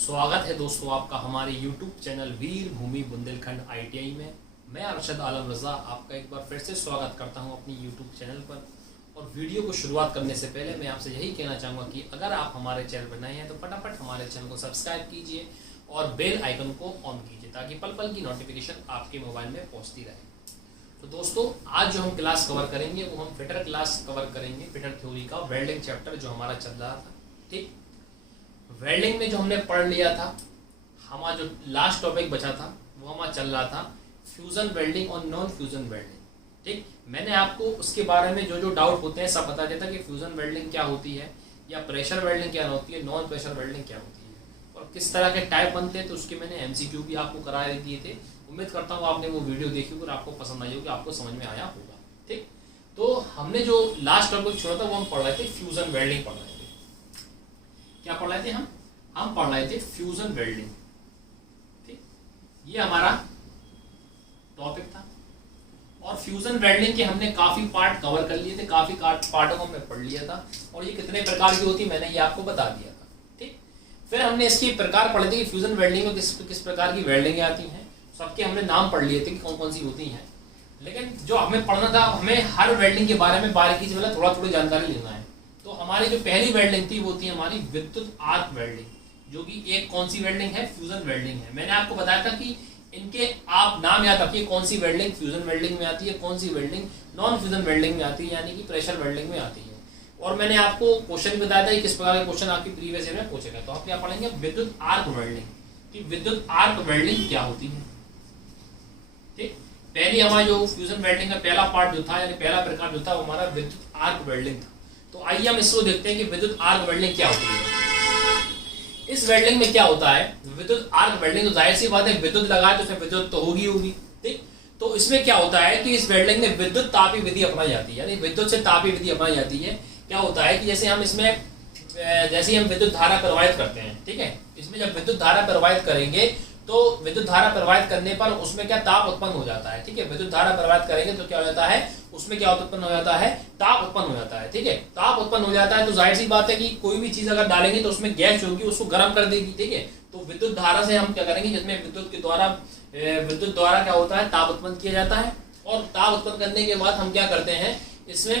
स्वागत है दोस्तों आपका हमारे YouTube चैनल वीर भूमि बुंदेलखंड ITI में। मैं अरशद आलम रज़ा आपका एक बार फिर से स्वागत करता हूं अपनी YouTube चैनल पर। और वीडियो को शुरुआत करने से पहले मैं आपसे यही कहना चाहूँगा कि अगर आप हमारे चैनल पर नए हैं तो फटाफट हमारे चैनल को सब्सक्राइब कीजिए और बेल आइकन को ऑन कीजिए ताकि पल पल की नोटिफिकेशन आपके मोबाइल में पहुँचती रहे। तो दोस्तों आज जो हम क्लास कवर करेंगे वो हम फिटर क्लास कवर करेंगे, फिटर थ्योरी का वेल्डिंग चैप्टर जो हमारा चल रहा था। ठीक, वेल्डिंग में जो हमने पढ़ लिया था, हमारा जो लास्ट टॉपिक बचा था वो हमारा चल रहा था फ्यूजन वेल्डिंग और नॉन फ्यूजन वेल्डिंग। ठीक, मैंने आपको उसके बारे में जो डाउट होते हैं सब बता दिया था कि फ्यूजन वेल्डिंग क्या होती है या प्रेशर वेल्डिंग क्या होती है, नॉन प्रेशर वेल्डिंग क्या होती है और किस तरह के टाइप बनते हैं। तो उसके मैंने MCQ भी आपको कराए दिए थे। उम्मीद करता हूँ आपने वो वीडियो देखी और आपको पसंद आई होगी, आपको समझ में आया होगा। ठीक, तो हमने जो लास्ट टॉपिक छोड़ा था वो हम पढ़ रहे थे फ्यूजन वेल्डिंग पढ़ रहे थे। क्या पढ़ रहे थे हम पढ़ रहे थे फ्यूजन वेल्डिंग। ठीक, ये हमारा टॉपिक था और फ्यूजन वेल्डिंग के हमने काफी पार्ट कवर कर लिए थे, काफी पार्टों को हमने पढ़ लिया था और ये कितने प्रकार की होती मैंने ये आपको बता दिया था। ठीक, फिर हमने इसके प्रकार पढ़े थे कि फ्यूजन वेल्डिंग में किस प्रकार की वेल्डिंग आती हैं, सबके हमने नाम पढ़ लिए थे कि कौन कौन सी होती हैं। लेकिन जो हमें पढ़ना था, हमें हर वेल्डिंग के बारे में बारीकी से मतलब थोड़ा थोड़ी जानकारी लेना है। तो हमारी जो पहली वेल्डिंग थी वो थी हमारी विद्युत आर्क वेल्डिंग, जो कि एक कौन सी वेल्डिंग है, फ्यूजन वेल्डिंग है। मैंने आपको बताया था कि इनके आप नाम याद रखिए, कौन सी वेल्डिंग फ्यूजन वेल्डिंग में आती है, कौन सी वेल्डिंग नॉन फ्यूजन वेल्डिंग में आती है, यानी कि प्रेशर वेल्डिंग में आती है। और मैंने आपको क्वेश्चन भी बताया था कि किस प्रकार के क्वेश्चन आपकी प्रीवियस ईयर में पूछे गए। तो आप क्या पढ़ेंगे, विद्युत आर्क वेल्डिंग कि विद्युत आर्क वेल्डिंग क्या होती है। ठीक, पहली हमारा जो फ्यूजन वेल्डिंग का पहला पार्ट जो था यानी पहला प्रकार जो था वो हमारा विद्युत आर्क वेल्डिंग था। तो आइए हम इसको देखते हैं कि विद्युत आर्क वेल्डिंग क्या होती है। इस वेल्डिंग में क्या होता है, विद्युत आर्क वेल्डिंग तो जाहिर सी बात है विद्युत लगाए तो उसमें विद्युत तो होगी। ठीक, तो इसमें क्या होता है कि इस वेल्डिंग में विद्युत तापीय विधि अपनाई जाती है, यानी विद्युत से तापीय विधि अपनाई जाती है। क्या होता है कि जैसे हम इसमें जैसे हम विद्युत धारा प्रवाहित करते हैं, ठीक है, इसमें जब विद्युत धारा प्रवाहित करेंगे तो विद्युत धारा प्रवाहित करने पर उसमें क्या ताप उत्पन्न हो जाता है। ठीक है, विद्युत धारा प्रवाहित करेंगे तो क्या हो जाता है, उसमें क्या उत्पन्न हो जाता है, ताप उत्पन्न हो जाता है। ठीक है, ताप उत्पन्न हो जाता है तो जाहिर सी बात है कि कोई भी चीज अगर डालेंगे तो उसमें गैस होगी, उसको गर्म कर देगी। ठीक है, तो विद्युत धारा से हम क्या करेंगे, जिसमें विद्युत द्वारा क्या होता है, ताप उत्पन्न किया जाता है। और ताप उत्पन्न करने के बाद हम क्या करते हैं, इसमें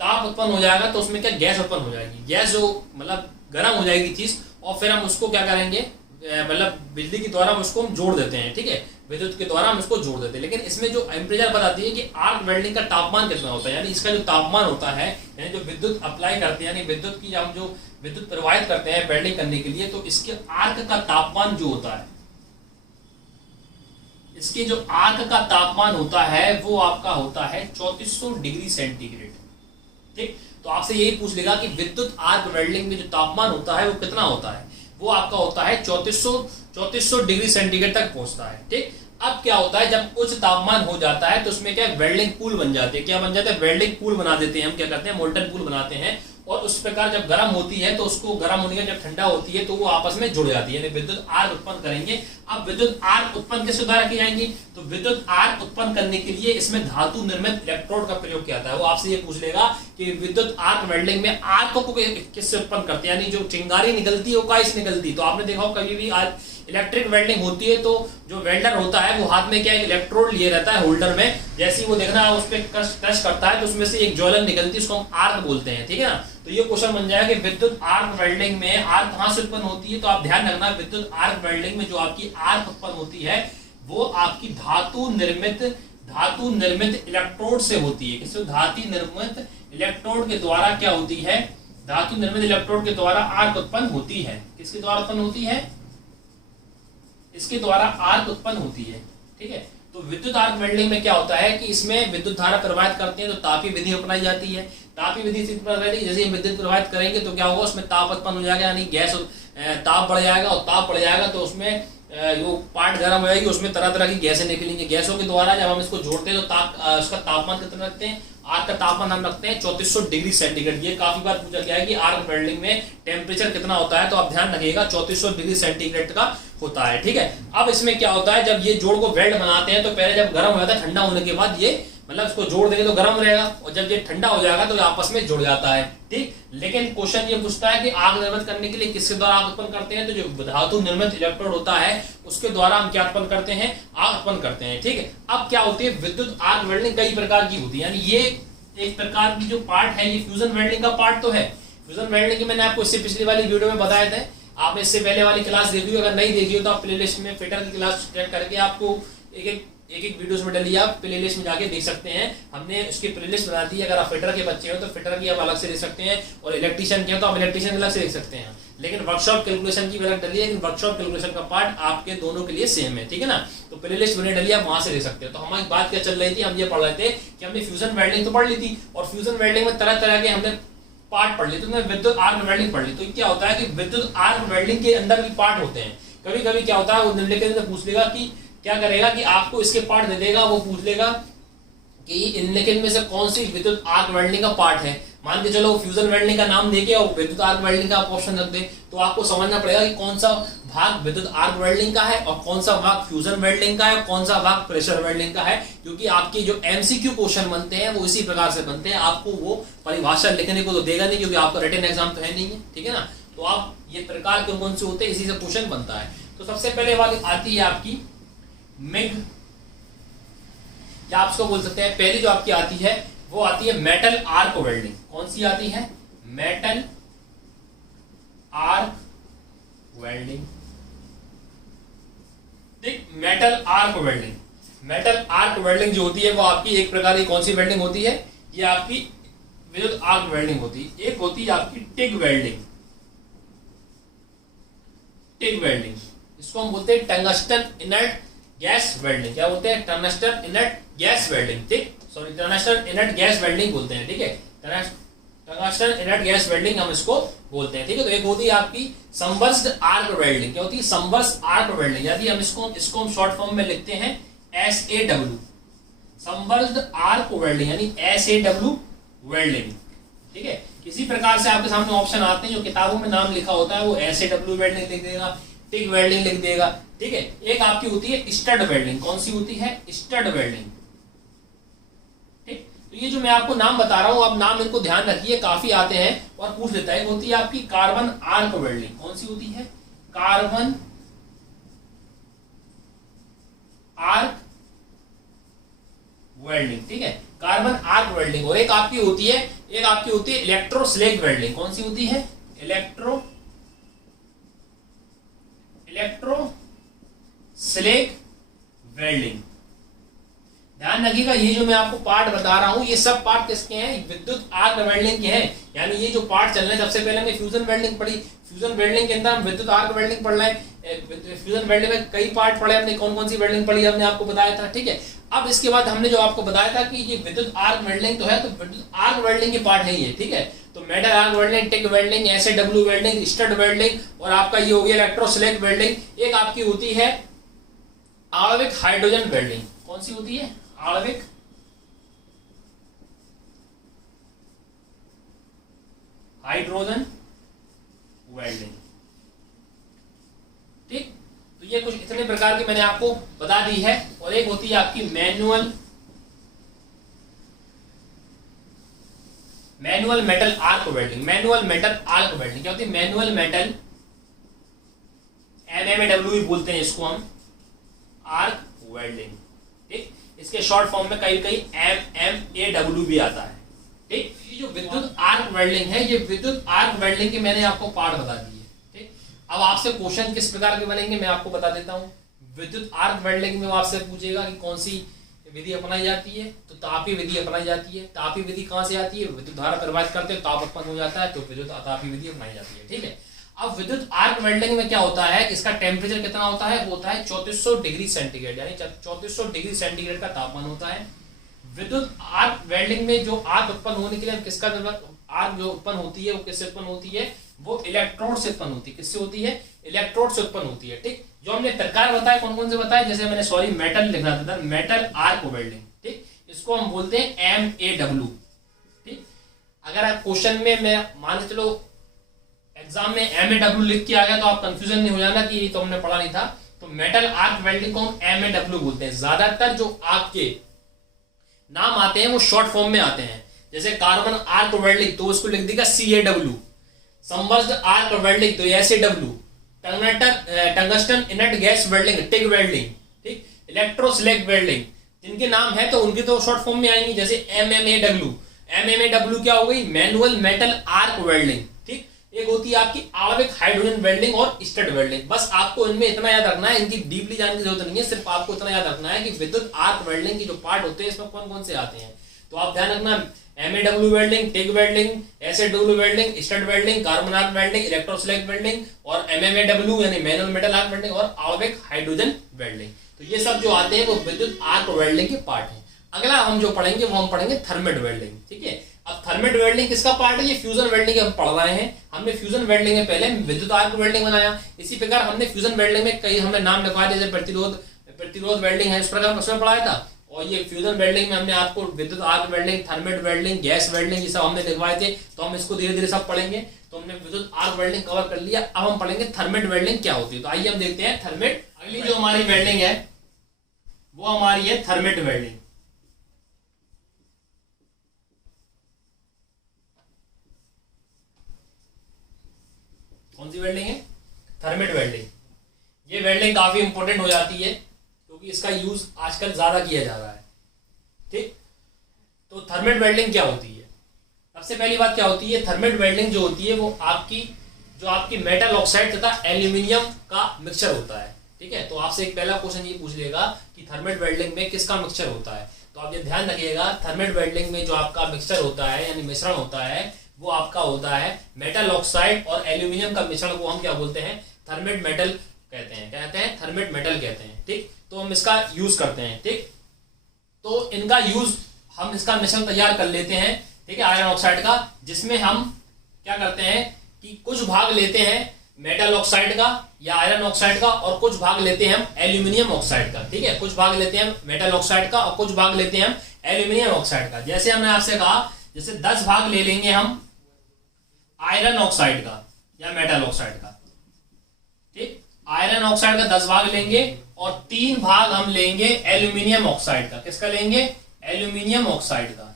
ताप उत्पन्न हो जाएगा तो उसमें क्या गैस उत्पन्न हो जाएगी, गैस जो मतलब गर्म हो जाएगी चीज, और फिर हम उसको क्या करेंगे, मतलब बिजली के द्वारा उसको हम जोड़ देते हैं। ठीक है, विद्युत के द्वारा हम इसको जोड़ देते हैं। लेकिन इसमें जो टेम्परेचर बताती है कि आर्क वेल्डिंग का तापमान कितना होता है, यानी इसका जो तापमान होता है, यानी जो विद्युत अप्लाई करते हैं, यानी विद्युत की हम जो विद्युत प्रवाहित करते हैं वेल्डिंग करने के लिए, तो इसके आर्क का तापमान जो होता है, इसके जो आर्क का तापमान होता है वो आपका होता है 3400 डिग्री सेंटीग्रेड। ठीक, तो आपसे यही पूछ लेगा कि विद्युत आर्क वेल्डिंग में जो तापमान होता है वो कितना होता है, वो आपका होता है 3400 डिग्री सेंटीग्रेड तक पहुंचता है। ठीक, अब क्या होता है, जब उच्च तापमान हो जाता है तो उसमें क्या वेल्डिंग पूल बन जाते हैं। क्या बन जाते हैं, वेल्डिंग पूल बना देते हैं हम, क्या करते हैं, मोल्टन पूल बनाते हैं। और उस प्रकार जब गर्म होती है तो उसको गर्म होने के जब ठंडा होती है तो वो आपस में जुड़ जाती है, यानी विद्युत आर्क उत्पन्न करेंगे। अब विद्युत आर्क उत्पन्न किस द्वारा की जाएंगी, तो विद्युत आर्क उत्पन्न करने के लिए इसमें धातु निर्मित इलेक्ट्रोड का प्रयोग किया जाता है। वो आपसे ये पूछ लेगा कि विद्युत आर्क वेल्डिंग में आर्क को किससे उत्पन्न करते हैं, यानी जो चिंगारी निकलती है वो काइस निकलती है। तो आपने देखा हो कभी भी इलेक्ट्रिक वेल्डिंग होती है तो जो वेल्डर होता है वो हाथ में क्या एक इलेक्ट्रोड लिए रहता है होल्डर में, जैसे वो देखना उस पर क्रश करता है तो उसमें से एक ज्वलन निकलती है, उसको हम आर्क बोलते हैं। ठीक है ना, तो ये क्वेश्चन बन जाएगा कि विद्युत आर्क वेल्डिंग में आर्क कहां से उत्पन्न होती है। तो आप ध्यान रखना, विद्युत आर्क वेल्डिंग में जो आपकी आर्क उत्पन्न होती है वो आपकी धातु निर्मित इलेक्ट्रोड से होती है। किससे, धातु निर्मित इलेक्ट्रोड के द्वारा क्या होती है, धातु निर्मित इलेक्ट्रोड के द्वारा आर्क उत्पन्न होती है। किसके द्वारा उत्पन्न होती है, इसके द्वारा आर्क उत्पन्न होती है। ठीक है, तो विद्युत आर्क वेल्डिंग में क्या होता है कि इसमें विद्युत धारा प्रवाहित करते हैं तो तापीय विधि अपनाई जाती है। तापीय विधि से जैसे हम विद्युत प्रवाहित करेंगे तो क्या होगा, उसमें ताप उत्पन्न हो जाएगा, यानी गैस ताप बढ़ जाएगा, और ताप बढ़ जाएगा तो उसमें जो पार्ट गर्म हो जाएगी, उसमें तरह तरह की गैसें निकलेंगी। गैसों के द्वारा जब हम इसको जोड़ते हैं तो उसका तापमान कितना रखते हैं, आर्क का तापमान हम रखते हैं 3400 डिग्री सेंटीग्रेड। ये काफी बार पूछा गया है कि आर्क वेल्डिंग में टेम्परेचर कितना होता है, तो आप ध्यान रखिएगा 3400 डिग्री सेंटीग्रेड का होता है। ठीक है, अब इसमें क्या होता है, जब ये जोड़ को वेल्ड बनाते हैं तो पहले जब गर्म हो जाता है, ठंडा होने के बाद ये मतलब इसको जोड़ देंगे तो गर्म रहेगा, और जब ये ठंडा हो जाएगा तो आपस में जुड़ जाता है। ठीक, लेकिन क्वेश्चन ये पूछता है कि आग निर्मित करने के लिए किसके द्वारा आग उत्पन्न करते हैं, तो जो धातु निर्मित इलेक्ट्रोड होता है उसके द्वारा हम क्या उत्पन्न करते हैं, आग उत्पन्न करते हैं। ठीक है, अब क्या होती है विद्युत आर्क वेल्डिंग कई प्रकार की होती है, यानी ये एक प्रकार की जो पार्ट है, ये फ्यूजन वेल्डिंग का पार्ट तो है। फ्यूजन वेल्डिंग की मैंने आपको इससे पिछली वाली वीडियो में बताया था, आपने इससे पहले वाली क्लास देखी हो, अगर नहीं देखी हो तो आप प्लेलिस्ट में फिटर की क्लास चेक करके आपको एक वीडियोस में डली, आप प्लेलिस्ट में जाके देख सकते हैं। हमने उसकी प्लेलिस्ट बना दी है, अगर आप फिटर के बच्चे हो तो फिटर की आप अलग से देख सकते हैं, और इलेक्ट्रीशियन के हो तो आप इलेक्ट्रीशियन अलग से देख सकते हैं। लेकिन वर्कशॉप कैलकुलेशन की अलग डली है, लेकिन वर्कशॉप कैलकुलेशन का पार्ट आपके दोनों के लिए सेम है। ठीक है ना, तो प्लेलिस्ट बने डली, आप वहां से देख सकते हो। तो हमारी बात क्या चल रही थी, हम ये पढ़ रहे थे कि हमने फ्यूजन वेल्डिंग तो पढ़ ली थी, और फ्यूजन वेल्डिंग में तरह तरह के हमने पार्ट पढ़ ली। तो विद्युत आर्क वेल्डिंग पढ़ ली। तो क्या होता है कि विद्युत आर्क वेल्डिंग के अंदर भी पार्ट होते हैं। कभी कभी क्या होता है, वो निम्नलिखित में पूछ लेगा कि क्या करेगा कि आपको इसके पार्ट दे देगा, वो पूछ लेगा कि इनमें से कौन सी विद्युत आर्क वेल्डिंग का पार्ट है। मान के चलो फ्यूजन वेल्डिंग का नाम देके और विद्युत आर्क वेल्डिंग का ऑप्शन रख दे, तो आपको समझना पड़ेगा कि कौन सा भाग विद्युत आर्क वेल्डिंग का है और कौन सा भाग फ्यूजन वेल्डिंग का है और कौन सा भाग प्रेशर वेल्डिंग का है। क्योंकि आपके जो एमसीक्यू क्वेश्चन बनते हैं वो इसी प्रकार से बनते हैं, आपको वो परिभाषा लिखने को तो देगा नहीं, क्योंकि आपका रिटन एग्जाम तो है नहीं है। ठीक है ना, तो आप ये प्रकार कौन कौन से होते हैं, इसी से क्वेश्चन बनता है। तो सबसे पहले बात आती है आपकी मिग, या आप इसको बोल सकते हैं पहली जो आपकी आती है वो आती है मेटल आर्क वेल्डिंग। कौन सी आती है, मेटल आर्क वेल्डिंग। ठीक, metal arc welding, metal arc welding जो होती है वो आपकी एक प्रकार की कौन सी वेल्डिंग होती है, ये आपकी विद्युत आर्क वेल्डिंग होती है। एक होती है आपकी टिग वेल्डिंग, टिग वेल्डिंग, इसको हम बोलते हैं टंगस्टन इनर्ट गैस वेल्डिंग। क्या बोलते हैं, टंगस्टन इनर्ट गैस वेल्डिंग। ठीक, sorry tungsten inert gas welding बोलते हैं। ठीक है, टंगस्टन इनर्ट गैस वेल्डिंग हम इसको बोलते हैं। ठीक है, तो एक होती है आपकी संवर्स्ड आर्क वेल्डिंग। क्या होती है, संवर्स आर्क वेल्डिंग, यानी हम इसको हम शॉर्ट फॉर्म में लिखते हैं SAW, संवर्स्ड आर्क वेल्डिंग, यानी SAW वेल्डिंग। ठीक है, इसी प्रकार से आपके सामने ऑप्शन आते हैं, जो किताबों में नाम लिखा होता है वो SAW वेल्डिंग लिख देगा, टिग वेल्डिंग लिख देगा। ठीक है, एक आपकी होती है स्टड वेल्डिंग। कौन सी होती है, स्टड वेल्डिंग। ठीक, तो ये जो मैं आपको नाम बता रहा हूं, आप नाम इनको ध्यान रखिए, काफी आते हैं और पूछ लेता है। होती है आपकी कार्बन आर्क वेल्डिंग। कौन सी होती है, कार्बन आर्क वेल्डिंग। ठीक है, कार्बन आर्क वेल्डिंग। और एक आपकी होती है इलेक्ट्रो स्लैग वेल्डिंग। कौन सी होती है, इलेक्ट्रो स्लैग वेल्डिंग। ध्यान रखिएगा, ये जो मैं आपको पार्ट बता रहा हूं ये सब पार्ट किसके हैं, विद्युत आर्क वेल्डिंग के हैं। यानी ये जो पार्ट चल रहे हैं, सबसे पहले हमने फ्यूजन वेल्डिंग पढ़ी, फ्यूजन वेल्डिंग के अंदर हम विद्युत आर्क वेल्डिंग पढ़ रहे हैं। फ्यूजन वेल्डिंग में कई पार्ट पढ़े हमने, कौन कौन सी वेल्डिंग पढ़ी हमने आपको बताया था। ठीक है, अब इसके बाद हमने जो आपको बताया था कि ये विद्युत आर्क वेल्डिंग तो है, तो विद्युत आर्क वेल्डिंग के पार्ट है ये। ठीक है, तो metal arc welding, TIG welding, SAW welding, stud welding, और आपका ये हो गया इलेक्ट्रो स्लैग वेल्डिंग। एक आपकी होती है आणविक हाइड्रोजन वेल्डिंग। कौन सी होती है, आणविक हाइड्रोजन वेल्डिंग। ठीक, तो ये कुछ इतने प्रकार की मैंने आपको बता दी है। और एक होती है आपकी manual metal arc welding. Manual metal arc welding क्या होती है, मैनुअल मेटल, MMAW भी बोलते हैं इसको हम, आर्क वेल्डिंग। ठीक, इसके शॉर्ट फॉर्म में कई MMAW भी आता है। ठीक, ये जो विद्युत आर्क वेल्डिंग है, ये विद्युत आर्क वेल्डिंग के मैंने आपको पार्ट बता दिए। ठीक, अब आपसे क्वेश्चन किस प्रकार के बनेंगे मैं आपको बता देता हूं। विद्युत आर्क वेल्डिंग में वो आपसे पूछेगा कि कौन सी विधि अपनाई जाती है, तो तापी विधि अपनाई जाती है। तापी विधि कहां से आती है, विद्युत धारा प्रवाहित करते हैं, ताप उत्पन्न हो जाता है, तो विद्युत तापी विधि अपनाई जाती है। ठीक है, अब विद्युत आर्क वेल्डिंग में क्या होता है, इसका टेम्परेचर कितना होता है, वो होता है 3400 डिग्री सेंटीग्रेड, यानी 3400 डिग्री सेंटीग्रेड का तापमान होता है। विद्युत आर्क वेल्डिंग में जो आर्क उत्पन्न होने के लिए किसका आर्क जो उत्पन्न होती है वो किससे उत्पन्न होती है, वो इलेक्ट्रोड से उत्पन्न होती है। किससे होती है, इलेक्ट्रोड से उत्पन्न होती है। ठीक, जो हमने प्रकार बताए कौन कौन से बताए, जैसे मैंने मेटल लिख रहा था, मेटल आर्क वेल्डिंग। ठीक, इसको हम बोलते हैं MAW। ठीक, अगर आप क्वेश्चन में मैं मान के चलो एग्जाम में MAW लिख के आ गया तो आप कंफ्यूजन नहीं हो जाना कि ये तो हमने पढ़ा नहीं था। तो मेटल आर्क वेल्डिंग को हम MAW बोलते हैं। ज्यादातर जो आपके नाम आते हैं वो शॉर्ट फॉर्म में आते हैं। जैसे कार्बन आर्क वेल्डिंग तो उसको लिख देगा CaW, संबर्स्ड आर्क वेल्डिंग तो SaW, tungsten inert gas welding TIG welding, ठीक, इलेक्ट्रोस्लैग वेल्डिंग, जिनके नाम है तो उनके तो शॉर्ट फॉर्म में आएंगे। जैसे MMAW क्या हो गई, मैनुअल मेटल आर्क वेल्डिंग, ठीक। एक होती है आपकी आणविक हाइड्रोजन वेल्डिंग और स्टड वेल्डिंग। बस आपको इनमें इतना याद रखना है, इनकी डीपली जानने की जरूरत नहीं है, सिर्फ आपको इतना याद रखना है कि विद्युत आर्क वेल्डिंग की जो पार्ट होते हैं इसमें कौन कौन से आते हैं। तो आप ध्यान रखना, MAW welding, TIG welding, SAW welding, stud welding, carbon arc welding, electroslag welding और MMAW यानी मैनुअल मेटल आर्क वेल्डिंग और आणविक हाइड्रोजन वेल्डिंग। तो ये सब जो आते हैं वो विद्युत आर्क वेल्डिंग के पार्ट है। अगला हम जो पढ़ेंगे वो हम पढ़ेंगे थर्मेट वेल्डिंग, ठीक है। अब थर्मेट वेल्डिंग किसका पार्ट है, ये फ्यूजन वेल्डिंग हम पढ़ रहे हैं। हमने फ्यूजन वेल्डिंग में पहले विद्युत आर्क वेल्डिंग बनाया, इसी प्रकार हमने फ्यूजन वेल्डिंग में कई हमने नाम लिखवाया, जैसे प्रतिरोध वेल्डिंग है, इस प्रकार उसमें पढ़ाया था। और ये फ्यूजन वेल्डिंग में हमने आपको विद्युत arc welding, thermite welding, gas welding ये सब हमने लिखवाए थे। तो हम इसको धीरे धीरे सब पढ़ेंगे। तो हमने विद्युत आर्क वेल्डिंग कवर कर लिया, अब हम पढ़ेंगे थर्मेट वेल्डिंग क्या होती है। तो आइए हम देखते हैं थर्मेट। अगली जो हमारी वेल्डिंग है वो हमारी है थर्मेट वेल्डिंग। कौन सी वेल्डिंग है, थर्मेट वेल्डिंग। ये वेल्डिंग काफी इंपॉर्टेंट हो जाती है क्योंकि इसका यूज आजकल ज्यादा किया जा रहा है, ठीक। तो थर्मेट वेल्डिंग क्या होती है, सबसे पहली बात क्या होती है, थर्मेट वेल्डिंग जो होती है वो आपकी मेटल ऑक्साइड तथा एल्यूमिनियम का मिक्सचर होता है, ठीक है। तो आपसे एक पहला क्वेश्चन ये पूछ लेगा कि थर्मेट वेल्डिंग में किसका मिक्सचर होता है। तो आप ये ध्यान रखिएगा, थर्मेट वेल्डिंग में जो आपका मिक्सचर होता है यानी मिश्रण होता है वो आपका होता है मेटल ऑक्साइड और एल्यूमिनियम का मिश्रण को हम क्या बोलते हैं, थर्मेट मेटल कहते हैं, थर्मेट मेटल कहते हैं, ठीक। तो हम इसका यूज करते हैं, ठीक। तो इनका यूज हम इसका मिश्रण तैयार कर लेते हैं, ठीक है, आयरन ऑक्साइड का, जिसमें हम क्या करते हैं कि कुछ भाग लेते हैं मेटल ऑक्साइड का या आयरन ऑक्साइड का और कुछ भाग लेते हैं हम एल्यूमिनियम ऑक्साइड का, ठीक है। कुछ भाग लेते हैं हम मेटल ऑक्साइड का और कुछ भाग लेते हैं हम एल्यूमिनियम ऑक्साइड का। जैसे हमने आपसे कहा, जैसे 10 भाग ले लेंगे हम आयरन ऑक्साइड का या मेटल ऑक्साइड का, ठीक। आयरन ऑक्साइड का 10 भाग लेंगे और 3 भाग हम लेंगे एल्यूमिनियम ऑक्साइड का। किसका लेंगे, एल्यूमिनियम ऑक्साइड का।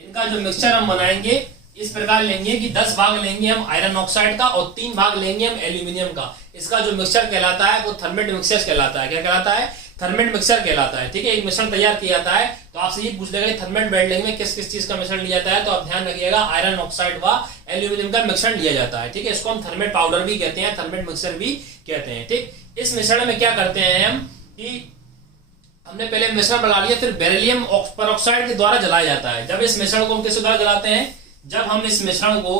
इनका जो मिक्सचर हम बनाएंगे इस प्रकार लेंगे कि 10 भाग लेंगे हम आयरन ऑक्साइड का और 3 भाग लेंगे हम एल्यूमिनियम का। इसका जो मिक्सचर कहलाता है वो थर्मेट मिक्सचर कहलाता है। क्या कहलाता है, थर्मेट मिक्सचर कहलाता है, ठीक है। एक मिश्रण तैयार किया जाता है। तो आपसे ये पूछ लेगा थर्मेट वेल्डिंग में किस किस चीज का मिश्रण लिया जाता है, तो आप ध्यान रखिएगा आयरन ऑक्साइड व एल्यूमिनियम का मिश्रण लिया जाता है, ठीक है। इसको हम थर्मेट पाउडर भी कहते हैं, थर्मेट मिक्सचर भी कहते हैं, ठीक। इस मिश्रण में क्या करते हैं हम कि हमने पहले मिश्रण बना लिया, फिर बेरिलियम परऑक्साइड के द्वारा जलाया जाता है। जब इस मिश्रण को हम किस द्वारा जलाते हैं, जब हम इस मिश्रण को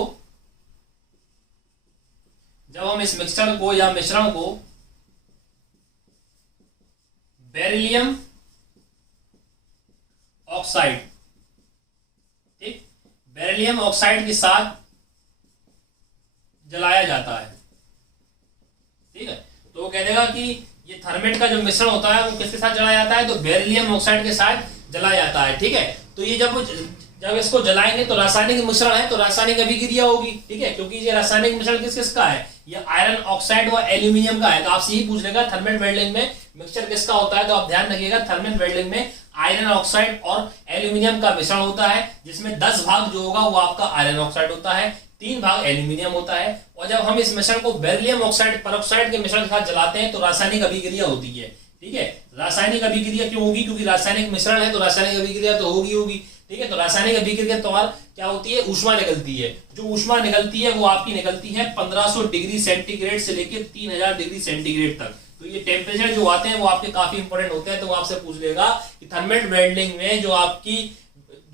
बेरिलियम ऑक्साइड, ठीक, बेरिलियम ऑक्साइड के साथ जलाया जाता है, ठीक है। तो वो कह देगा कि ये थर्मेट का जो मिश्रण होता है वो किसके साथ जलाया जाता है, तो बेरिलियम ऑक्साइड के साथ जलाया जाता है, ठीक है। तो ये जब इसको जलाएंगे तो रासायनिक मिश्रण है, तो रासायनिक अभिक्रिया होगी, ठीक है, क्योंकि ये रासायनिक मिश्रण किस किसका है, ये आयरन ऑक्साइड व एल्यूमिनियम का है। तो आपसे यही पूछ लेगा थर्मेट वेल्डिंग में मिक्सचर किसका होता है, तो आप ध्यान रखिएगा थर्मेट वेल्डिंग में आयरन ऑक्साइड और एल्यूमिनियम का मिश्रण होता है, जिसमें 10 भाग जो होगा वो आपका आयरन ऑक्साइड होता है, 3 भाग एल्यूमिनियम होता है। और जब हम इस मिश्रण को बेरिलियम ऑक्साइड परऑक्साइड के मिश्रण के साथ जलाते हैं तो रासायनिक अभिक्रिया होती है, ठीक है। रासायनिक अभिक्रिया क्यों होगी, क्योंकि रासायनिक मिश्रण है तो रासायनिक अभिक्रिया तो होगी, ठीक है। तो रासायनिक अभिक्रिया के द्वारा क्या होती है, ऊष्मा निकलती है। जो ऊष्मा निकलती है वो आपकी निकलती है 1500 डिग्री सेंटीग्रेड से लेकर 3000 डिग्री सेंटीग्रेड तक। तो ये टेम्परेचर जो आते हैं वो आपके काफी इंपॉर्टेंट होते हैं। तो वो आपसे पूछ लेगा कि थर्मेट वेल्डिंग में जो आपकी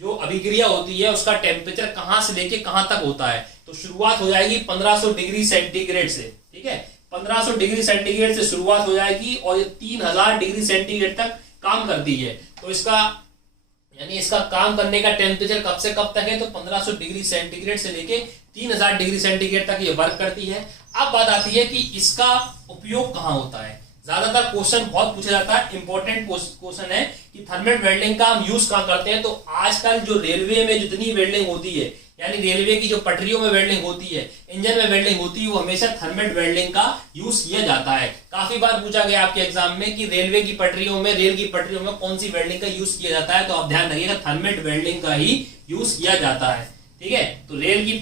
जो अभिक्रिया होती है उसका टेम्परेचर कहां से लेके कहां तक होता है, तो शुरुआत हो जाएगी 1500 डिग्री सेंटीग्रेड से, ठीक है। 1500 डिग्री सेंटीग्रेड से शुरुआत हो जाएगी और ये 3000 डिग्री सेंटीग्रेड तक काम करती है। तो इसका काम करने का टेम्परेचर कब से कब तक है, तो 1500 डिग्री सेंटीग्रेड से लेके 3000 डिग्री सेंटीग्रेड तक ये वर्क करती है। अब बात आती है कि इसका उपयोग कहाँ होता है। ज्यादातर क्वेश्चन बहुत पूछा जाता है, इंपॉर्टेंट क्वेश्चन है कि थर्मेट वेल्डिंग का हम यूज कहाँ करते हैं। तो आजकल जो रेलवे में जितनी वेल्डिंग होती है यानी रेलवे की जो पटरियों में वेल्डिंग होती है, इंजन में वेल्डिंग होती है, वो हमेशा थर्मेट वेल्डिंग का यूज किया जाता है। काफी बार पूछा गया आपके एग्जाम में कि रेलवे की पटरियों में, रेल की पटरियों में कौन सी वेल्डिंग का यूज किया जाता है, तो आप ध्यान रखिएगा थर्मेट वेल्डिंग का ही यूज किया जाता है। ठीक है, तो रेल की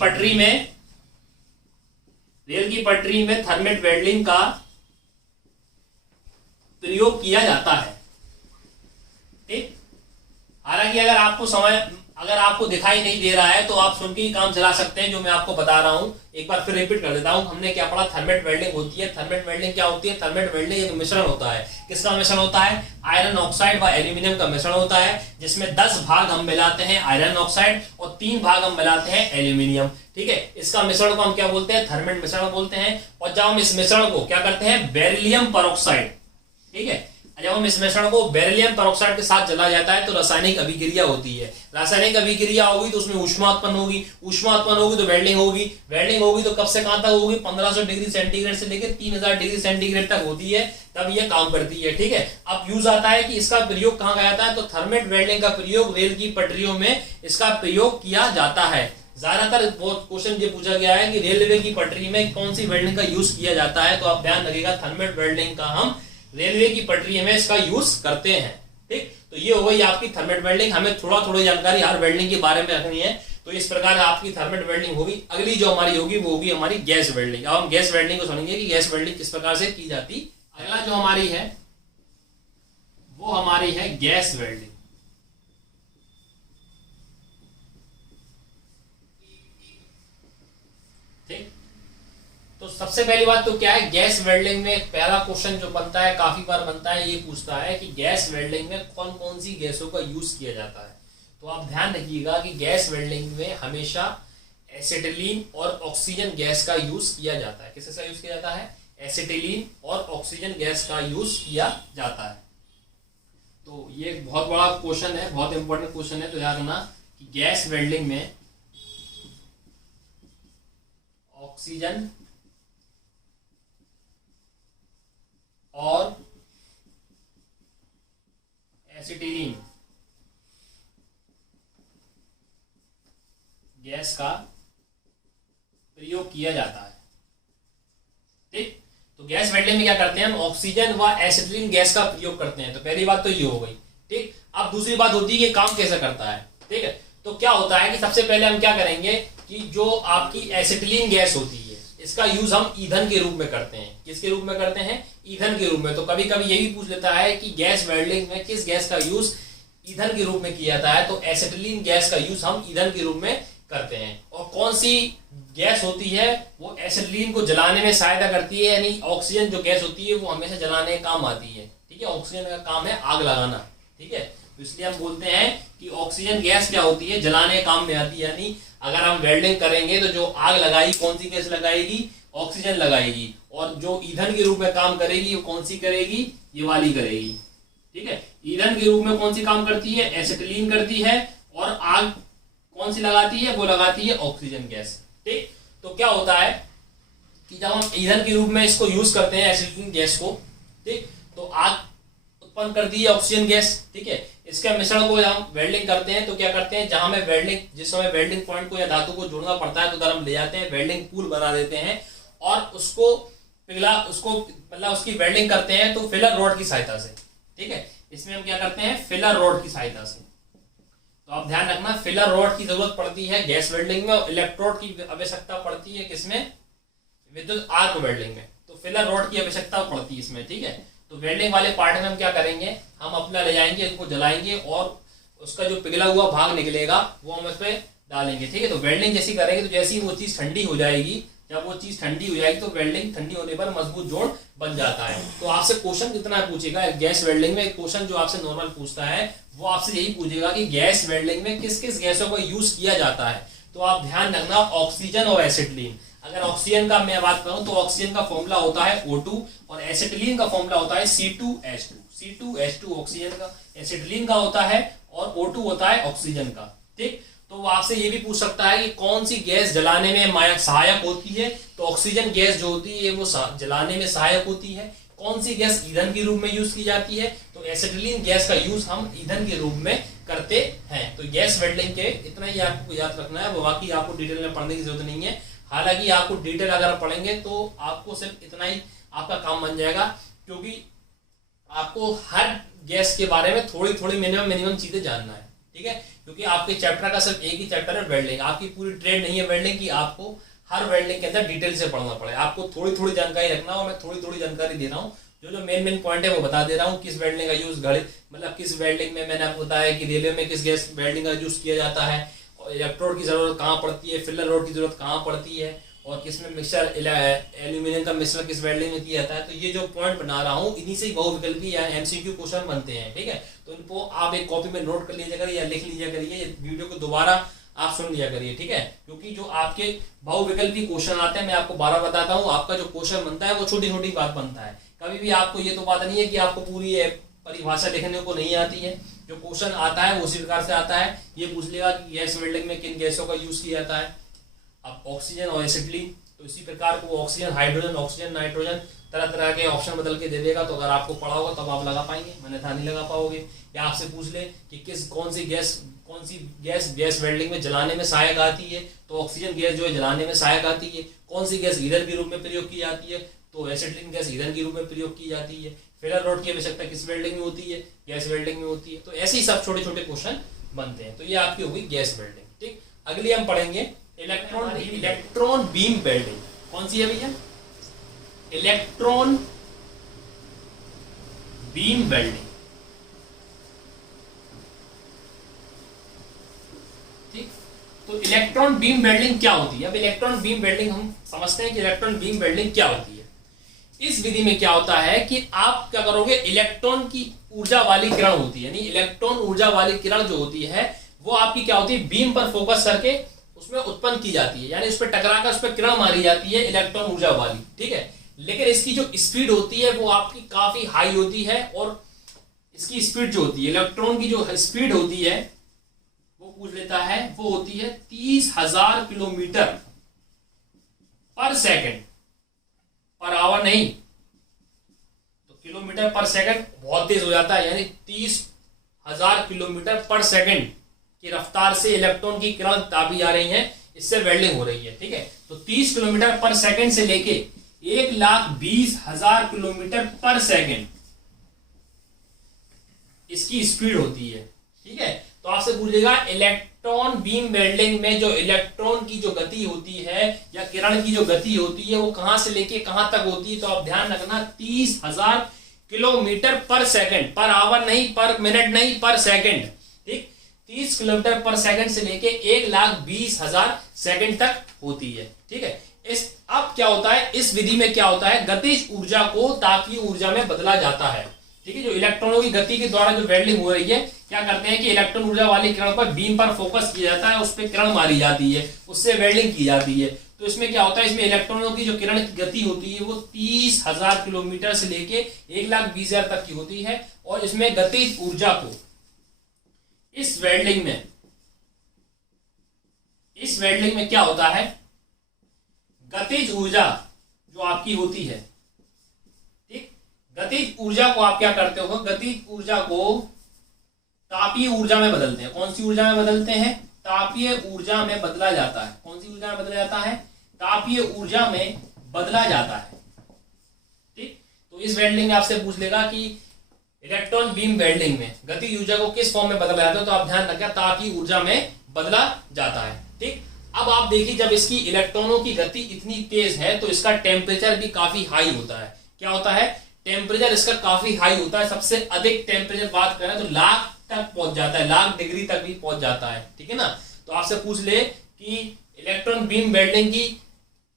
पटरी में थर्मेट वेल्डिंग का प्रयोग किया जाता है। ठीक, हालांकि अगर आपको दिखाई नहीं दे रहा है तो आप सुन के ही काम चला सकते हैं जो मैं आपको बता रहा हूं। एक बार फिर रिपीट कर देता हूं। हमने क्या पढ़ा, थर्मेट वेल्डिंग होती है। थर्मेट वेल्डिंग क्या होती है? थर्मेट वेल्डिंग एक मिश्रण होता है। किसका मिश्रण होता है? आयरन ऑक्साइड व एल्यूमिनियम का मिश्रण होता है, जिसमें 10 भाग हम मिलाते हैं आयरन ऑक्साइड और 3 भाग हम मिलाते हैं एल्यूमिनियम। ठीक है, इसका मिश्रण को हम क्या बोलते हैं? थर्मेट मिश्रण बोलते हैं। और जब हम इस मिश्रण को क्या करते हैं? बेरिलियम परऑक्साइड, ठीक है, जब हम इस मिश्रण को बेरिलियम परऑक्साइड के साथ जला जाता है तो रासायनिक अभिक्रिया होती है। रासायनिक अभिक्रिया होगी तो उसमें ऊष्मा उत्पन्न होगी, ऊष्मा उत्पन्न होगी तो वेल्डिंग होगी, वेल्डिंग होगी तो कब से कहां तक होगी? 1500 डिग्री सेंटीग्रेड से लेकर 3000 डिग्री सेंटीग्रेड तक होती है, तब ये काम करती है। ठीक है, अब यूज आता है कि इसका प्रयोग कहां किया जाता है? तो थर्मेट वेल्डिंग का प्रयोग रेल की पटरियों में इसका प्रयोग किया जाता है। ज्यादातर बहुत क्वेश्चन ये पूछा गया है कि रेलवे की पटरी में कौन सी वेल्डिंग का यूज किया जाता है, तो आप ध्यान रखिएगा थर्मेट वेल्डिंग का हम रेलवे की पटरी में इसका यूज करते हैं। ठीक, तो ये हो गई आपकी थर्मेट वेल्डिंग। हमें थोड़ा जानकारी हर वेल्डिंग के बारे में रखनी है, तो इस प्रकार आपकी थर्मेट वेल्डिंग होगी। अगली जो हमारी होगी वो होगी हमारी गैस वेल्डिंग। अब हम गैस वेल्डिंग को सुनेंगे कि गैस वेल्डिंग किस प्रकार से की जाती। अगला जो हमारी है वो हमारी है गैस वेल्डिंग। ठीक, तो सबसे पहली बात तो क्या है, गैस वेल्डिंग में पहला क्वेश्चन जो बनता है, काफी बार बनता है, ये पूछता है कि गैस वेल्डिंग में कौन कौन सी गैसों का यूज किया जाता है। तो आप ध्यान रखिएगा कि गैस वेल्डिंग में हमेशा एसिटिलीन और ऑक्सीजन गैस का यूज किया जाता है। किसका यूज किया जाता है? एसिटिलीन और ऑक्सीजन गैस का यूज किया जाता है। तो ये एक बहुत बड़ा क्वेश्चन है, बहुत इंपॉर्टेंट क्वेश्चन है, तो याद रखना कि गैस वेल्डिंग में ऑक्सीजन और एसिटिलीन गैस का प्रयोग किया जाता है। ठीक, तो गैस वेल्डिंग में क्या करते हैं हम? ऑक्सीजन व एसिटिलीन गैस का प्रयोग करते हैं। तो पहली बात तो ये हो गई। ठीक, अब दूसरी बात होती है कि काम कैसे करता है। ठीक है, तो क्या होता है कि सबसे पहले हम क्या करेंगे कि जो आपकी एसिटिलीन गैस होती है इसका यूज हम ईंधन के रूप में करते हैं। किसके रूप में करते हैं? ईंधन के रूप में। तो कभी कभी ये भी पूछ लेता है कि गैस वेल्डिंग में किस गैस का यूज ईंधन के रूप में किया जाता है, तो एसिटिलीन गैस का यूज हम ईंधन के रूप में करते हैं। और कौन सी गैस होती है वो एसिटिलीन को जलाने में सहायता करती है, यानी ऑक्सीजन जो गैस होती है वो हमेशा जलाने का काम आती है। ठीक है, ऑक्सीजन का काम है आग लगाना। ठीक है, तो इसलिए हम बोलते हैं कि ऑक्सीजन गैस क्या होती है? जलाने काम में आती है। यानी अगर हम वेल्डिंग करेंगे तो जो आग लगाई कौन सी गैस लगाएगी? ऑक्सीजन लगाएगी। और जो ईंधन के रूप में काम करेगी वो कौन सी करेगी? ये वाली करेगी। ठीक है, ईंधन के रूप में कौन सी काम करती है? एसिटिलीन करती है। और आग कौन सी लगाती है? वो लगाती है ऑक्सीजन गैस। ठीक, तो क्या होता है कि जब हम ईंधन के रूप में इसको यूज करते हैं एसिटिलीन गैस को, ठीक, तो आग उत्पन्न करती है ऑक्सीजन गैस। ठीक है, इसके मिश्रण को हम वेल्डिंग करते हैं तो क्या करते हैं, जहां में वेल्डिंग, जिस समय वेल्डिंग पॉइंट को या धातु को जोड़ना पड़ता है तो उधर हम ले जाते हैं, वेल्डिंग पूल बना देते हैं और उसको मतलब उसकी वेल्डिंग करते हैं तो फिलर रॉड की सहायता से। ठीक है, इसमें हम क्या करते हैं? फिलर रॉड की सहायता से। तो आप ध्यान रखना फिलर रॉड की जरूरत पड़ती है गैस वेल्डिंग में और इलेक्ट्रोड की आवश्यकता पड़ती है किसमें? विद्युत आर्क वेल्डिंग में। तो फिलर रॉड की आवश्यकता पड़ती है इसमें। ठीक है, तो वेल्डिंग वाले पार्ट में हम क्या करेंगे? हम अपना ले जाएंगे, इसको जलाएंगे और उसका जो पिघला हुआ भाग निकलेगा वो हम उस पर डालेंगे। ठीक है, तो वेल्डिंग जैसी करेंगे तो जैसी वो चीज ठंडी हो जाएगी, जब वो चीज ठंडी हो जाएगी तो वेल्डिंग ठंडी होने पर मजबूत जोड़ बन जाता है। तो आपसे क्वेश्चन कितना पूछेगा गैस वेल्डिंग में? एक क्वेश्चन जो आपसे नॉर्मल पूछता है वो आपसे यही पूछेगा कि गैस वेल्डिंग में किस किस गैसों का यूज किया जाता है। तो आप ध्यान रखना ऑक्सीजन और एसिटिलीन। अगर ऑक्सीजन का मैं बात करूं तो ऑक्सीजन का फॉर्मूला होता है O2 और एसिटिलीन का फॉर्मूला होता है C2H2। C2H2 ऑक्सीजन का, एसिटिलीन का होता है और O2 होता है ऑक्सीजन का। ठीक, तो वो आपसे ये भी पूछ सकता है कि कौन सी गैस जलाने में सहायक होती है। तो ऑक्सीजन गैस जो होती है वो जलाने में सहायक होती है। कौन सी गैस ईंधन के रूप में यूज की जाती है? तो तो एसिटिलीन गैस का यूज हम ईंधन के रूप में करते हैं। तो गैस वेल्डिंग के इतना ही आपको याद रखना है, बाकी आपको डिटेल में पढ़ने की जरूरत नहीं है। हालांकि आपको डिटेल अगर पढ़ेंगे तो आपको सिर्फ इतना ही आपका काम बन जाएगा, क्योंकि आपको हर गैस के बारे में थोड़ी थोड़ी मिनिमम चीजें जानना है, ठीक है। क्योंकि आपके चैप्टर का सिर्फ एक ही चैप्टर है वेल्डिंग, आपकी पूरी ट्रेड नहीं है वेल्डिंग की, आपको हर वेल्डिंग के अंदर डिटेल से पढ़ना पड़ेगा। आपको थोड़ी थोड़ी जानकारी रखना हो, मैं थोड़ी थोड़ी जानकारी दे रहा हूँ, जो मेन पॉइंट है वो बता दे रहा हूँ। किस वेल्डिंग का यूज घड़े मतलब किस वेल्डिंग में, मैंने आपको बताया कि रेलवे में किस गैस वेल्डिंग का यूज किया जाता है, और इलेक्ट्रोड की जरूरत कहाँ पड़ती है, फिलर रोड की जरूरत कहाँ पड़ती है, और किसमें मिक्सचर एल्यूमिनियम का मिश्रण किस वेल्डिंग में किया जाता है। तो ये जो पॉइंट बना रहा हूँ इन्हीं से बहुविकल्पी या एमसीक्यू क्वेश्चन बनते हैं, ठीक है। तो इनको आप एक कॉपी में नोट कर लीजिए करिए या लिख लीजिए करिए, वीडियो को दोबारा आप सुन लिया करिए, ठीक है। क्योंकि जो आपके बहुविकल्पी क्वेश्चन आते हैं, मैं आपको 12 बताता हूँ, आपका जो क्वेश्चन बनता है वो छोटी छोटी बात बनता है। कभी भी आपको ये तो बात नहीं है कि आपको पूरी परिभाषा लिखने को नहीं आती है। जो क्वेश्चन आता है वो उसी प्रकार से आता है। ये पूछ लेगा कि गैस वेल्डिंग में किन गैसों का यूज किया जाता है, अब ऑक्सीजन और एसिटिलीन, तो इसी प्रकार को ऑक्सीजन हाइड्रोजन, ऑक्सीजन नाइट्रोजन, तरह तरह के ऑप्शन बदल के दे देगा। तो अगर आपको पढ़ा होगा तब आप लगा पाएंगे, मैंने था नहीं लगा पाओगे। या आपसे पूछ ले कि कौन सी गैस वेल्डिंग में जलाने में सहायक आती है, तो ऑक्सीजन गैस जो है जलाने में सहायक आती है। कौन सी गैस ईंधन के रूप में प्रयोग की जाती है, तो एसिटिलीन गैस ईंधन के रूप में प्रयोग की जाती है। फिलर रोड की आवश्यकता किस वेल्डिंग में होती है, गैस वेल्डिंग में होती है। तो ऐसे ही सब छोटे छोटे क्वेश्चन बनते हैं। तो ये आपकी होगी गैस वेल्डिंग, ठीक। अगली हम पढ़ेंगे इलेक्ट्रॉन बीम वेल्डिंग। कौन सी है भैया? इलेक्ट्रॉन बीम वेल्डिंग, ठीक। तो इलेक्ट्रॉन बीम वेल्डिंग क्या होती है? अब इलेक्ट्रॉन बीम वेल्डिंग हम समझते हैं कि इलेक्ट्रॉन बीम वेल्डिंग क्या होती है। इस विधि में क्या होता है कि आप क्या करोगे, इलेक्ट्रॉन की ऊर्जा वाली किरण होती है, यानी इलेक्ट्रॉन ऊर्जा वाली किरण जो होती है वो आपकी क्या होती है, बीम पर फोकस करके उसमें उत्पन्न की जाती है, यानी उस पर टकराकर उस पर किरण मारी जाती है इलेक्ट्रॉन ऊर्जा वाली, ठीक है। लेकिन इसकी जो स्पीड होती है वो आपकी काफी हाई होती है, और इसकी स्पीड जो होती है, इलेक्ट्रॉन की जो स्पीड होती है वो पूछ लेता है, वो होती है 30,000 किलोमीटर पर सेकंड, पर आवर नहीं, तो किलोमीटर पर सेकंड बहुत तेज हो जाता है, यानी 30,000 किलोमीटर पर सेकंड की रफ्तार से इलेक्ट्रॉन की किरण दाबी जा रही है, इससे वेल्डिंग हो रही है, ठीक है। तो 30 किलोमीटर पर सेकंड से लेके 1,20,000 किलोमीटर पर सेकंड इसकी स्पीड होती है, ठीक है। तो आपसे पूछेगा इलेक्ट्रॉन बीम वेल्डिंग में जो इलेक्ट्रॉन की जो गति होती है या किरण की जो गति होती है वो कहां से लेके कहां तक होती है, तो आप ध्यान रखना 30,000 किलोमीटर पर सेकंड, पर आवर नहीं, पर मिनट नहीं, पर सेकंड, ठीक। 30 किलोमीटर पर सेकंड से लेके 1,20,000 सेकंड तक होती है, ठीक है। अब क्या होता है, इस विधि में क्या होता है, गतिज ऊर्जा को तापीय ऊर्जा में बदला जाता है, ठीक है। जो इलेक्ट्रॉनों की गति के द्वारा जो वेल्डिंग हो रही है, क्या करते हैं कि इलेक्ट्रॉन ऊर्जा वाली किरण पर बीम पर फोकस किया जाता है, उस पर किरण मारी जाती है, उससे वेल्डिंग की जाती है। तो इसमें क्या होता है, इसमें इलेक्ट्रॉनों की जो किरण की गति होती है वो 30,000 किलोमीटर से लेके 1,20,000 तक की होती है। और इसमें गतिज ऊर्जा को इस वेल्डिंग में क्या होता है, गतिज ऊर्जा जो आपकी होती है, ठीक, गतिज ऊर्जा को आप क्या करते हो, गतिज ऊर्जा को तापीय ऊर्जा में बदलते हैं। कौन सी ऊर्जा में बदलते हैं? तापीय ऊर्जा में बदला जाता है। कौन सी ऊर्जा में बदला जाता है? तापीय ऊर्जा में बदला जाता है, ठीक। तो इस वेल्डिंग में आपसे पूछ लेगा कि इलेक्ट्रॉन बीम वेल्डिंग में गतिज ऊर्जा को किस फॉर्म में बदला जाता है, तो आप ध्यान रखें तापीय ऊर्जा में बदला जाता है, ठीक। अब आप देखिए, जब इसकी इलेक्ट्रॉनों की गति इतनी तेज है तो इसका टेम्परेचर भी काफी हाई होता है। क्या होता है? टेम्परेचर इसका काफी हाई होता है। सबसे अधिक टेम्परेचर बात करें तो लाख तक पहुंच जाता है, लाख डिग्री तक भी पहुंच जाता है, ठीक है ना। तो आपसे पूछ ले कि इलेक्ट्रॉन बीम वेल्डिंग की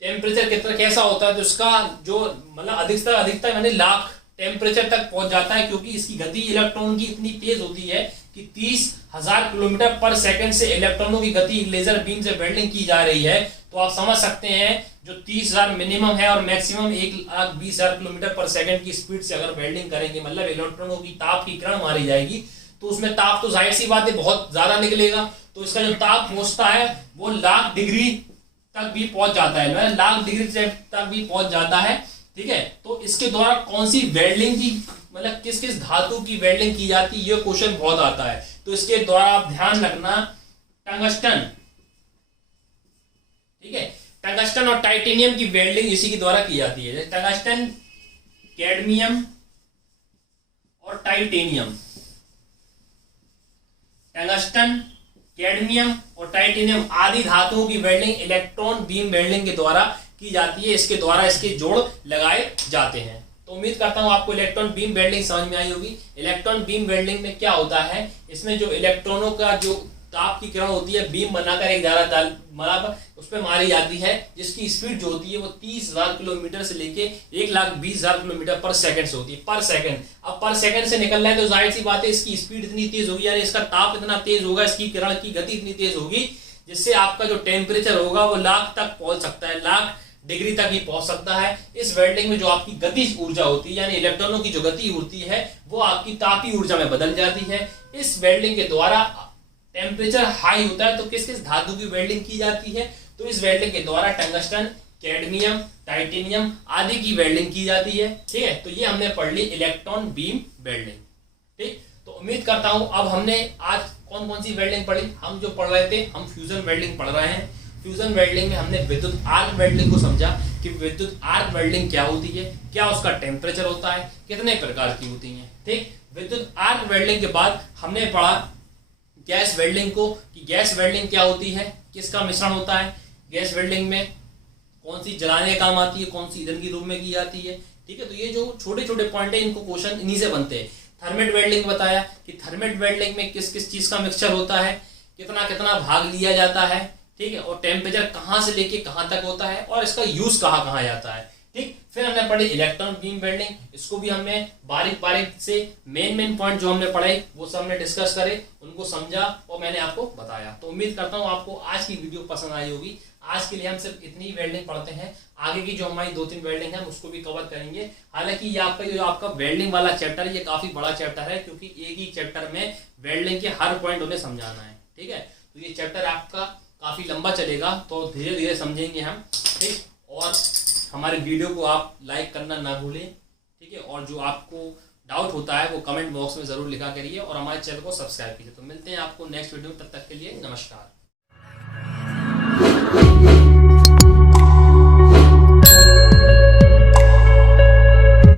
टेम्परेचर कितना कैसा होता है, तो इसका जो मतलब अधिकतम यानी लाख टेम्परेचर तक पहुंच जाता है, क्योंकि इसकी गति इलेक्ट्रॉन की इतनी तेज होती है कि 30,000 किलोमीटर पर सेकंड से इलेक्ट्रॉनों की गति लेजर बीम से वेल्डिंग की जा रही है। तो आप समझ सकते हैं जो 30,000 मिनिमम है और मैक्सिमम 1,20,000 किलोमीटर पर सेकंड की स्पीड से अगर वेल्डिंग करेंगे, मतलब इलेक्ट्रॉनों की ताप की किरण मारी जाएगी, तो उसमें ताप तो जाहिर सी बात है बहुत ज्यादा निकलेगा। तो इसका जो ताप पहुंचता है वो लाख डिग्री तक भी पहुंच जाता है, लाख डिग्री तक भी पहुंच जाता है, ठीक है। तो इसके द्वारा कौन सी वेल्डिंग की मतलब किस किस धातु की वेल्डिंग की जाती है, ये क्वेश्चन बहुत आता है। तो इसके द्वारा आप ध्यान रखना, टंगस्टन, ठीक है, टंगस्टन और टाइटेनियम की वेल्डिंग इसी के द्वारा की जाती है। टंगस्टन, कैडमियम और टाइटेनियम, टंगस्टन, कैडमियम और टाइटेनियम आदि धातुओं की वेल्डिंग इलेक्ट्रॉन बीम वेल्डिंग के द्वारा की जाती है। इसके द्वारा इसके जोड़ लगाए जाते हैं। तो उम्मीद करता हूं आपको इलेक्ट्रॉन बीम वेल्डिंग समझ में आई होगी। इलेक्ट्रॉन बीम वेल्डिंग में क्या होता है, इसमें जो इलेक्ट्रॉनों का जो ताप की किरण होती है, बीम बनाकर एक धारा उस पर मारी जाती है, जिसकी स्पीड जो होती है वो 30,000 किलोमीटर से लेके 1,20,000 किलोमीटर पर सेकंड से होती है, पर सेकंड। अब पर सेकंड से निकल रहा है तो जाहिर सी बात है इसकी स्पीड इतनी तेज होगी, यानी इसका ताप इतना तेज होगा, इसकी किरण की गति इतनी तेज होगी, जिससे आपका जो टेम्परेचर होगा वो लाख तक पहुंच सकता है, लाख डिग्री तक ही पहुंच सकता है। इस वेल्डिंग में जो आपकी गतिज ऊर्जा होती है, यानी इलेक्ट्रॉनों की जो गति होती है, वो आपकी तापीय ऊर्जा में बदल जाती है। इस वेल्डिंग के द्वारा टेम्परेचर हाई होता है। तो किस किस धातु की वेल्डिंग की जाती है, तो इस वेल्डिंग के द्वारा टंगस्टन, कैडमियम, टाइटेनियम आदि की वेल्डिंग की जाती है। ठीक है, तो ये हमने पढ़ ली इलेक्ट्रॉन बीम वेल्डिंग। ठीक, तो उम्मीद करता हूं अब हमने आज कौन कौन सी वेल्डिंग पढ़ी। हम जो पढ़ रहे थे, हम फ्यूजन वेल्डिंग पढ़ रहे हैं। फ्यूजन वेल्डिंग में हमने विद्युत आर्क वेल्डिंग को समझा कि विद्युत आर्क वेल्डिंग क्या होती है, क्या उसका टेम्परेचर होता है, कितने प्रकार की होती है। ठीक, विद्युत आर्क वेल्डिंग के बाद हमने पढ़ा गैस वेल्डिंग को, कि गैस वेल्डिंग क्या होती है, किसका मिश्रण होता है, गैस वेल्डिंग में कौन सी जलाने के काम आती है, कौन सी ईंधन के रूप में की जाती है। ठीक है, तो ये जो छोटे छोटे पॉइंट है, इनको क्वेश्चन इन्हीं से बनते हैं। थर्मेट वेल्डिंग बताया कि थर्मेट वेल्डिंग में किस किस चीज का मिक्सचर होता है, कितना कितना भाग लिया जाता है। ठीक है, और टेम्परेचर कहां से लेके कहां तक होता है और इसका यूज कहां कहां जाता है। ठीक, फिर हमने पढ़ी इलेक्ट्रॉन बीम वेल्डिंग, इसको भी हमने बारीक बारीक से मेन पॉइंट जो हमने पढ़े वो सब हमने डिस्कस करे, उनको समझा और मैंने आपको बताया। तो उम्मीद करता हूं आपको आज की वीडियो पसंद आई होगी। आज के लिए हम सिर्फ इतनी वेल्डिंग पढ़ते हैं, आगे की जो हमारी 2-3 वेल्डिंग है उसको भी कवर करेंगे। हालांकि ये आपका जो आपका वेल्डिंग वाला चैप्टर है ये काफी बड़ा चैप्टर है, क्योंकि एक ही चैप्टर में वेल्डिंग के हर पॉइंट उन्हें समझाना है। ठीक है, तो ये चैप्टर आपका काफी लंबा चलेगा, तो धीरे धीरे समझेंगे हम। ठीक, और हमारे वीडियो को आप लाइक करना ना भूलें। ठीक है, और जो आपको डाउट होता है वो कमेंट बॉक्स में जरूर लिखा करिए और हमारे चैनल को सब्सक्राइब कीजिए। तो मिलते हैं आपको नेक्स्ट वीडियो में, तब तक के लिए नमस्कार।